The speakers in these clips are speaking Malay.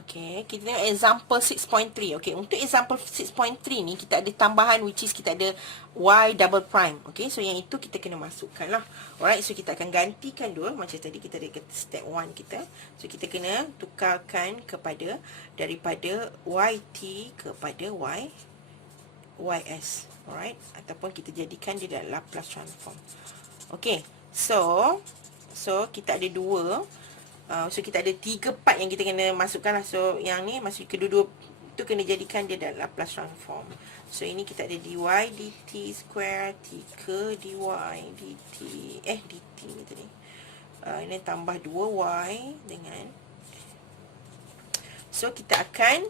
Okay, kita tengok example 6.3. Okay, untuk example 6.3 ni kita ada tambahan, which is kita ada y double prime. Okay, so yang itu kita kena masukkan lah. Alright, so kita akan gantikan dua. Macam tadi kita ada step 1 kita. So kita kena tukarkan kepada daripada yt kepada ys. Alright, ataupun kita jadikan dia dalam Laplace transform. Okay, so kita ada dua. So kita ada 3 part yang kita kena masukkan lah. So yang ni masuk kedua-dua tu kena jadikan dia dalam Laplace transform. So ini kita ada dy dt square 3 dy dt dt ni tadi. Ini tambah 2y dengan, so kita akan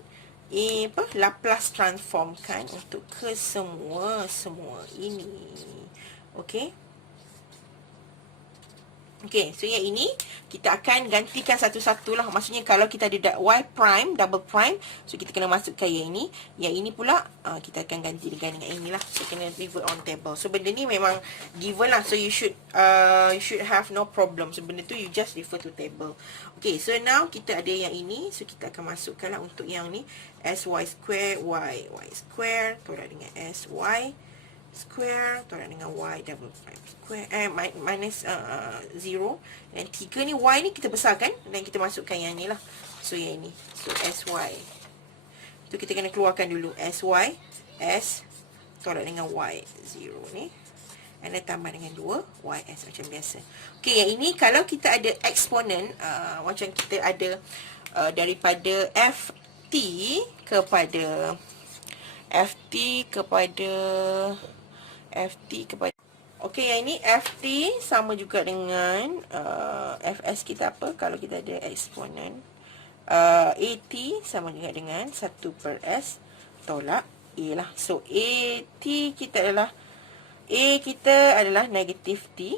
Laplace transformkan untuk ke semua ini. Okey. Okay, so yang ini kita akan gantikan satu-satu lah. Maksudnya kalau kita ada y prime, double prime, so kita kena masukkan yang ini. Yang ini pula kita akan ganti dengan inilah. So kena revert on table. So benda ni memang given lah. So you should have no problem. So benda tu you just refer to table. Okay, so now kita ada yang ini. So kita akan masukkan lah untuk yang ni. Sy square y square tolak dengan sy square tolak dengan y double prime square minus 0. Dan 3 ni y ni kita besarkan dan kita masukkan yang ni lah. So yang ni, so sy tu kita kena keluarkan dulu. Sy s tolak dengan y 0 ni, and then tambah dengan 2 ys macam biasa. Okay, yang ini kalau kita ada eksponen, macam kita ada daripada ft kepada okey, yang ini ft sama juga dengan fs kita apa kalau kita ada eksponen. At sama juga dengan 1 per s tolak a lah. So at kita adalah negatif t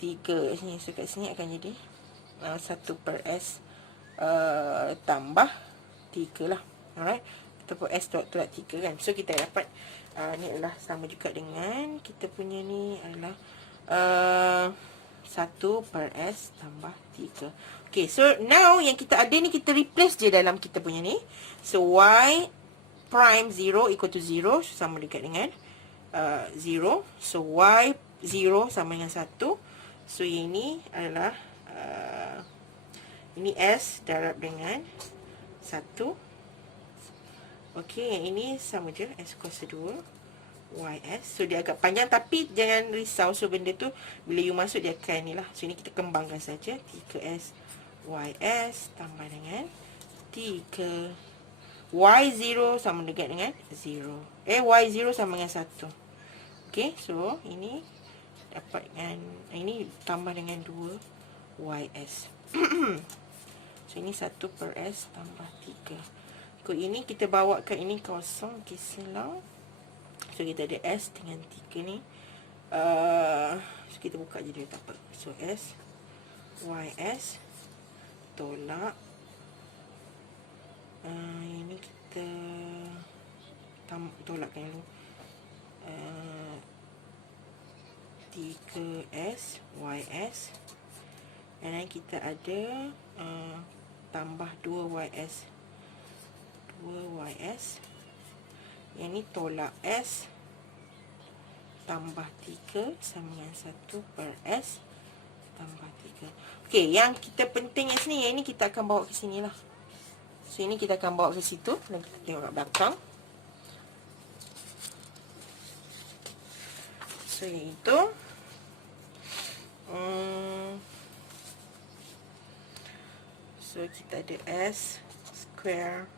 3 sini. So kat sini akan jadi 1 per s tambah 3 lah. Alright, ataupun s tolak 3 kan. So kita dapat ni adalah sama juga dengan kita punya ni adalah 1 per s tambah 3. Okay, so now yang kita ada ni kita replace je dalam kita punya ni. So y prime 0 equal to 0, so sama dekat dengan 0. So y 0 sama dengan 1. So ini adalah ini s darab dengan 1. Okey, yang ini sama je, s kuasa 2 ys. So dia agak panjang tapi jangan risau. So benda tu bila you masuk dia akan ni lah. So ini kita kembangkan saja. 3s ys tambah dengan 3 y0 sama dengan 0. Y0 sama dengan 1. Okey, so ini dapat dengan ini tambah dengan 2 ys. So ini 1 per s tambah 3. Ikut ini kita bawa ke ini kosong. Okay, silau. So kita ada s dengan 3 ni. So kita buka je dia, tak apa. So s ys tolak ini kita tolakkan dulu. 3s ys, dan kita ada tambah 2 ys. Yang ni tolak s tambah 3 sama dengan 1 per s tambah 3. Okey, yang kita penting yang sini, yang ni kita akan bawa ke sini lah. So ini kita akan bawa ke situ dan kita tengok kat belakang. So yang itu so kita ada s square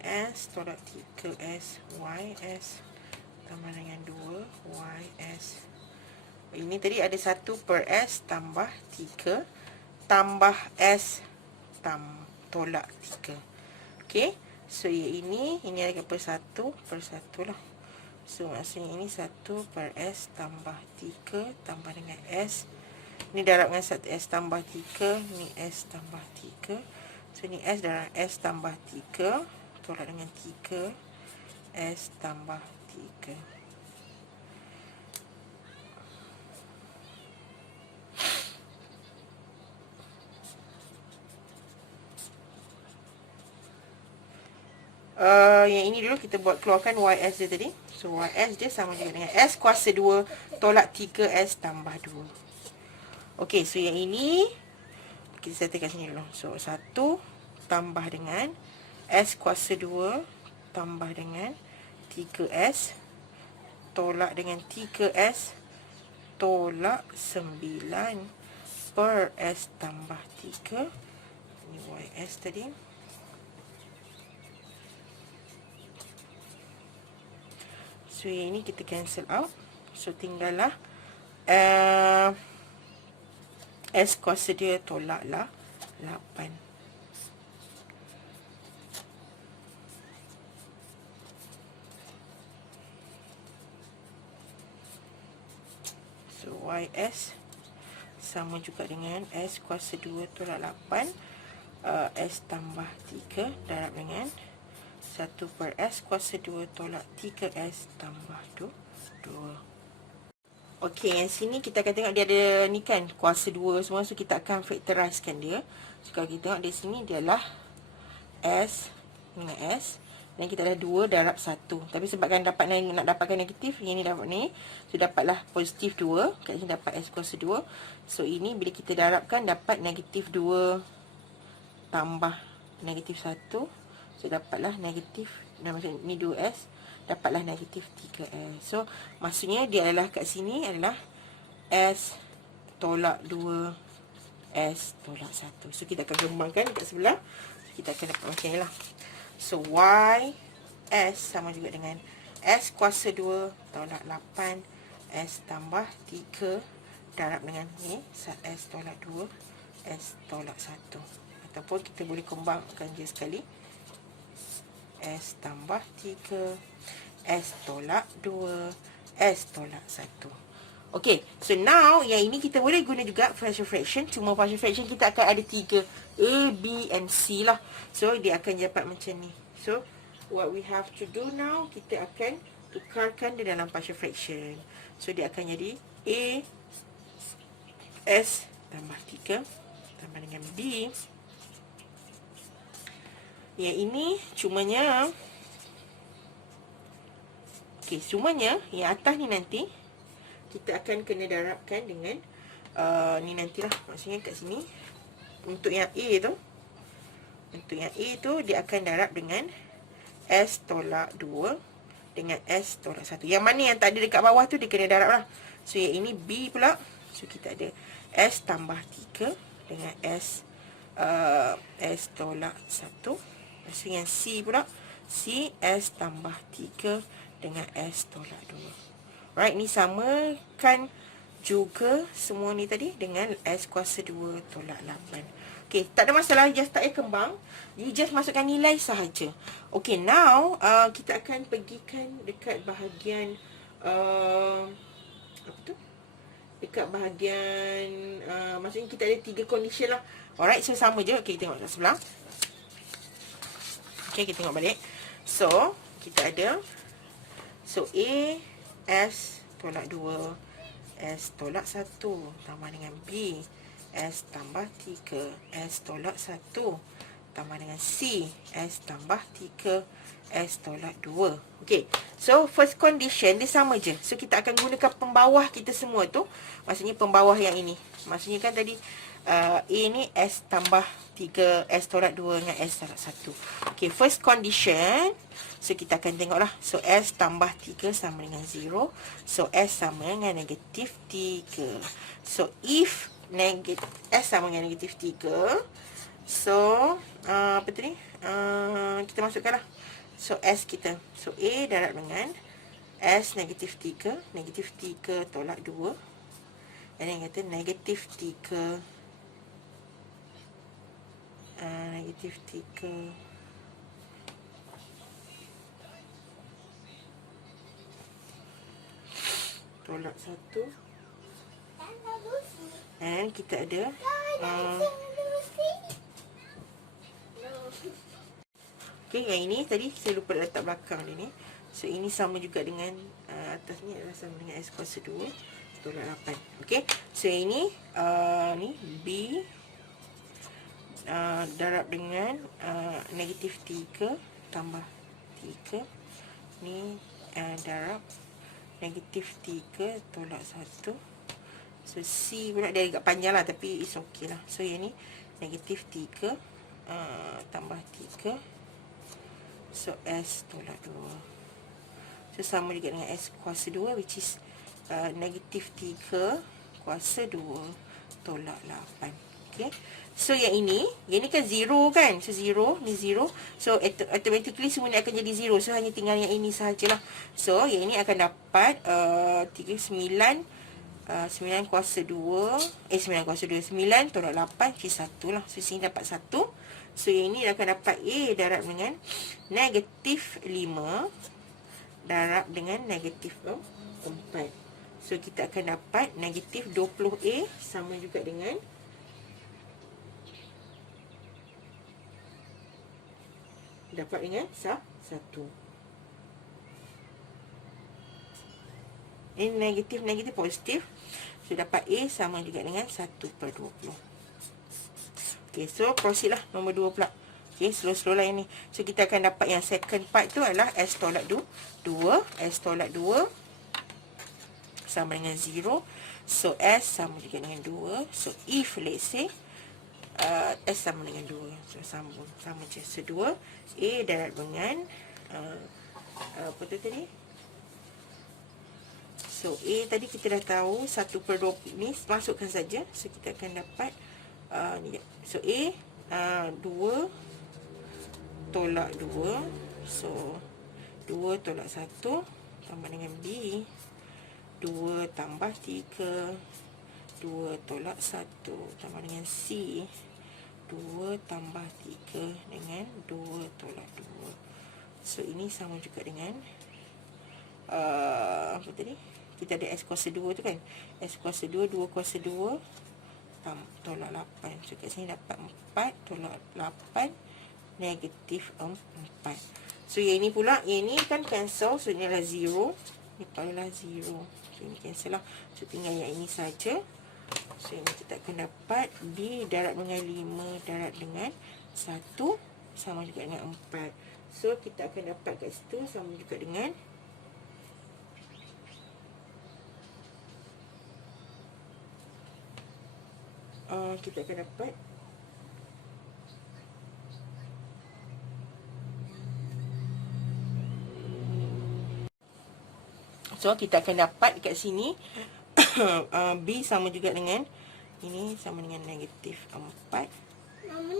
ys tolak 3s ys tambah dengan 2 ys. Ini tadi ada 1 per s tambah 3 tambah s tolak 3. Okey, so ini ada per 1 lah. So maksudnya ini 1 per s tambah 3 tambah dengan s. Ini darab dengan 1 s tambah 3, ni s tambah 3. So ni s darab s tambah 3 tolak dengan 3 s tambah 3. Yang ini dulu kita buat keluarkan YS dia tadi. So YS dia sama juga dengan S kuasa 2 tolak 3S tambah 2. Okey, so yang ini kita settle kat sini dulu. So 1 tambah dengan S kuasa 2 tambah dengan 3S tolak dengan 3S tolak 9 per S tambah 3. Ini YS tadi. So yang ini kita cancel out. So tinggallah S kuasa dia tolaklah 8. So YS sama juga dengan S kuasa 2 tolak 8. S tambah 3 darab dengan 1 per S kuasa 2 tolak 3S tambah 2. Okey, yang sini kita akan tengok dia ada ni kan, kuasa 2 semua. So kita akan factorizekan dia. So kalau kita tengok di sini dia adalah S dengan S. Dan kita ada 2 darab 1. Tapi sebabkan nak dapatkan negatif, yang ni dapat ni. So dapatlah positif 2. Kat sini dapat S kuasa 2. So ini bila kita darabkan dapat negatif 2 tambah negatif 1. So dapatlah negatif, maksudnya ni 2S, dapatlah negatif 3S. So maksudnya dia adalah kat sini adalah S tolak 2 S tolak 1. So kita akan kembangkan kat sebelah. So, kita akan dapat macam ni lah. So Y S sama juga dengan S kuasa 2 tolak 8 S tambah 3 darab dengan ni S tolak 2 S tolak 1. Ataupun kita boleh kembangkan je sekali. S tambah 3 S tolak 2 S tolak 1. Okey, so now yang ini kita boleh guna juga partial fraction. Cuma partial fraction kita akan ada 3 A, B and C lah. So dia akan dapat macam ni. So what we have to do now, kita akan tukarkan dia dalam partial fraction. So dia akan jadi A S tambah 3 tambah dengan B. Yang ini cumanya, okey, cumanya yang atas ni nanti kita akan kena darabkan dengan ni nantilah. Maksudnya kat sini untuk yang A tu, dia akan darab dengan S tolak 2 dengan S tolak 1. Yang mana yang tak ada dekat bawah tu dia kena darab lah. So yang ini B pula. So kita ada S tambah 3 dengan S tolak 1. So yang C pula, C S tambah 3 dengan S tolak 2. Right, ni samakan juga semua ni tadi dengan S kuasa 2 tolak 8. Okay, tak ada masalah, just tak payah kembang. You just masukkan nilai sahaja. Okay, now kita akan pergikan dekat bahagian apa tu? Dekat bahagian maksudnya kita ada 3 condition lah. Alright, so sama je. Okay, kita tengok kat sebelah. Okay, kita tengok balik. So, kita ada, so A S tolak 2 S tolak 1 tambah dengan B S tambah 3 S tolak 1 tambah dengan C S tambah 3 S tolak 2. Okay, so first condition dia sama je. So kita akan gunakan pembawah kita semua tu. Maksudnya pembawah yang ini. Maksudnya kan tadi A ni S tambah 3 S tolak 2 dengan S tolak 1. Okay, first condition. So kita akan tengok lah. So S tambah 3 sama dengan 0. So S sama dengan negatif 3. So if S sama dengan negatif 3, so apa tadi? Kita masukkan lah. So S kita, so A darab dengan S negatif 3. Negatif 3 tolak 2. Dan yang kata negatif 3 negatif 3 tolak 1. Dan kita ada okay, yang ini tadi saya lupa letak belakang dia ni. So ini sama juga dengan atas ni adalah sama dengan S kuasa 2 tolak 8. Okay, so ini ni B darab dengan negatif 3 tambah 3. Ni darab negatif 3 tolak 1. So C pula dia agak panjang lah, tapi it's okay lah. So yang ni negatif 3 tambah 3. So S tolak 2. So sama juga dengan S kuasa 2, which is negatif 3 kuasa 2 tolak 8. Okay. So yang ini kan 0 kan. So 0, ni 0. So automatically semua ni akan jadi 0. So hanya tinggal yang ini sahajalah. So yang ini akan dapat 9 kuasa 2. 9 kuasa 2. 9 tolak 8 which is 1 lah. So sini dapat 1. So yang ini akan dapat A darab dengan negatif 5 darab dengan negatif 4. So kita akan dapat negatif 20A sama juga dengan dapat dengan 1. Ini negatif positif. So dapat A sama juga dengan 1/20. Okay, so proceed lah nombor 2 pula. Okay, slow-slow lah ini. So kita akan dapat yang second part tu adalah S tolak 2. S tolak 2 sama dengan 0. So S sama juga dengan 2. So if let's say S sama dengan 2. So sambung sama je. So 2 A darab dengan apa tu tadi? So A tadi kita dah tahu 1/20 ni masukkan saja. So kita akan dapat ni. So A 2 tolak 2. So 2 tolak 1 tambah dengan B 2 tambah 3. 2 tolak 1 tambah dengan C 2 tambah 3 dengan 2 tolak 2. So ini sama juga dengan apa tadi? Kita ada S kuasa 2 tu kan. S kuasa 2, 2 kuasa 2 tolak 8. So kat sini dapat 4 tolak 8 negatif 4. So yang ini pula, yang ini kan cancel. So ini adalah 0. Ini adalah 0. So ini cancel lah. So tinggal yang ini saja. So ini kita akan dapat B darab dengan 5 darab dengan 1 sama juga dengan 4. So kita akan dapat kat situ sama juga dengan kita akan dapat so kita akan dapat dekat sini B sama juga dengan ini sama dengan negatif 4.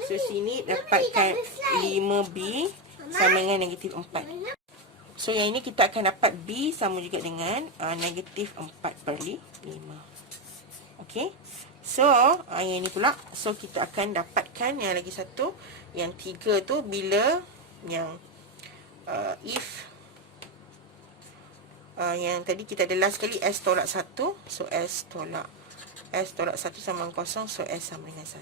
So sini dapatkan 5B sama dengan negatif 4. So yang ini kita akan dapat B sama juga dengan negatif 4/5. Okay. So yang ini pula. So kita akan dapatkan yang lagi satu. Yang 3 tu bila yang if yang tadi kita ada last sekali S tolak 1. So S tolak 1 sama dengan 0. So S sama dengan 1.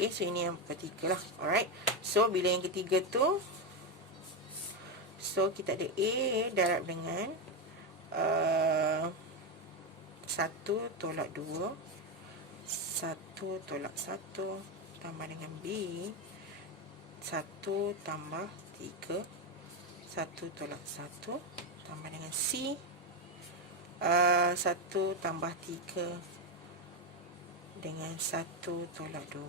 Okay, so ini yang ketiga lah. Alright. So bila yang ketiga tu, so kita ada A darab dengan 1 tolak 2. 1 tolak 1 tambah dengan B 1 tambah 3. 1 tolak 1 tambah dengan C 1 tambah 3 dengan 1 tolak 2.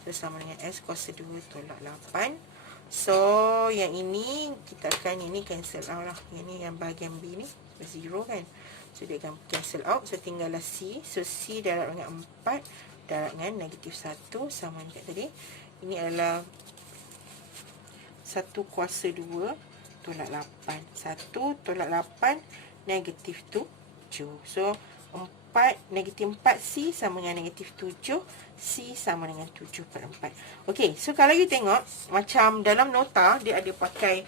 So sama dengan S kuasa 2 tolak 8. So yang ini kita akan ini cancel out lah. Yang ni yang bahagian B ni 0 kan. So dia akan cancel out. So tinggallah C. So C darab dengan 4 darab dengan negatif 1 sama dengan tadi. Ini adalah 1 kuasa 2 tolak 8. 1 tolak 8 negatif 7. So 4 negatif 4C sama dengan negatif 7. C sama dengan 7/4. Okey, so kalau you tengok macam dalam nota dia ada pakai,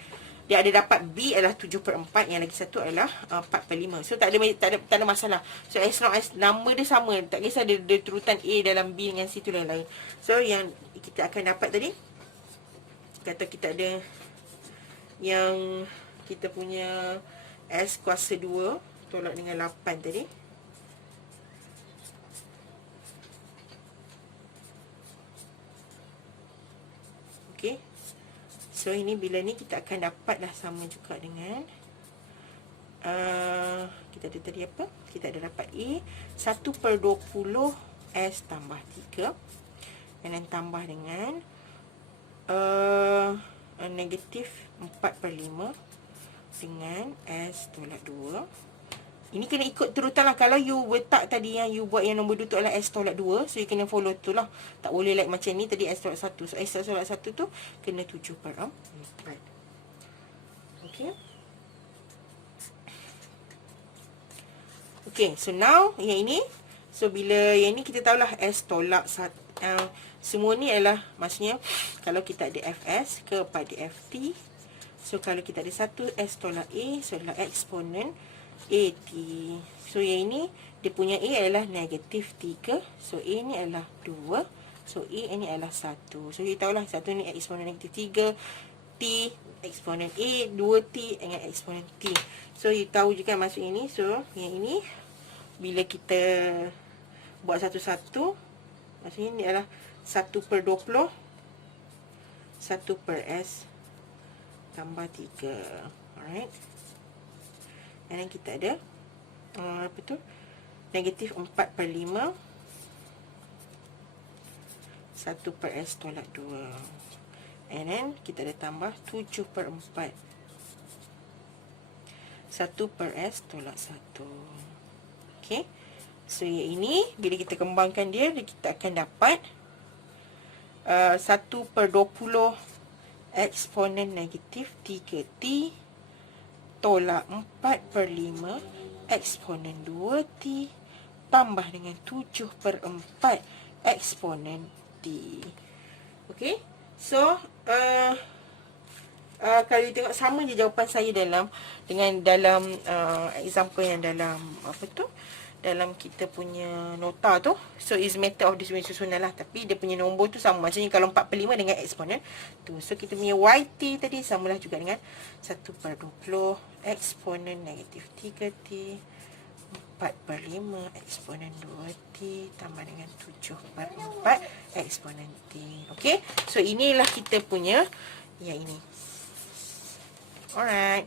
dia ada dapat B adalah 7/4, yang lagi satu adalah 4/5. So tak ada masalah. So as long as nama dia sama, tak kisah dia turutan A dalam B dengan C tu lain-lain. So yang kita akan dapat tadi, kata kita ada yang kita punya S kuasa 2 tolak dengan 8 tadi. Okay. So ini bila ni kita akan dapatlah sama juga dengan kita ada tadi apa? Kita ada dapat A 1/20 S tambah 3. Dan tambah dengan negatif 4/5 dengan S tolak 2. Ini kena ikut terutan lah. Kalau you letak tadi yang you buat yang nombor 2 tu adalah S tolak 2. So you kena follow tu lah. Tak boleh like macam ni tadi S tolak 1. So S tolak 1 tu kena 7/4. Okay. Okay, so now yang ini. So bila yang ni kita tahulah S tolak 1. Semua ni adalah maksudnya kalau kita ada Fs kepada Ft. So kalau kita ada 1 S tolak A, so adalah eksponen AT. So yang ini dia punya A adalah negatif 3. So A ni adalah 2. So A ni adalah 1. So kita tahulah 1 ni eksponen negatif 3. T eksponen A, 2T dengan eksponen T. So you tahu juga maksud ini. So yang ini bila kita buat satu-satu, maksudnya ni adalah 1/20 1/S tambah 3. Alright. Dan kita ada apa tu? Negatif 4/5 1/S tolak 2. And then kita ada tambah 7/4 1/S tolak 1. Okay. So yang ini bila kita kembangkan dia, kita akan dapat 1/20 eksponen negatif 3T tolak 4/5 eksponen 2T tambah dengan 7/4 eksponen T. Okay. So kalau you tengok sama je jawapan saya dalam example yang dalam apa tu, dalam kita punya nota tu. So is matter of susunan lah, tapi dia punya nombor tu sama. Maksudnya kalau 4/5 dengan eksponen tu. So kita punya YT tadi samalah juga dengan 1/20 eksponen negatif 3T 4/5 eksponen 2T tambah dengan 7/4 eksponen T. Okay. So inilah kita punya yang ini. Alright.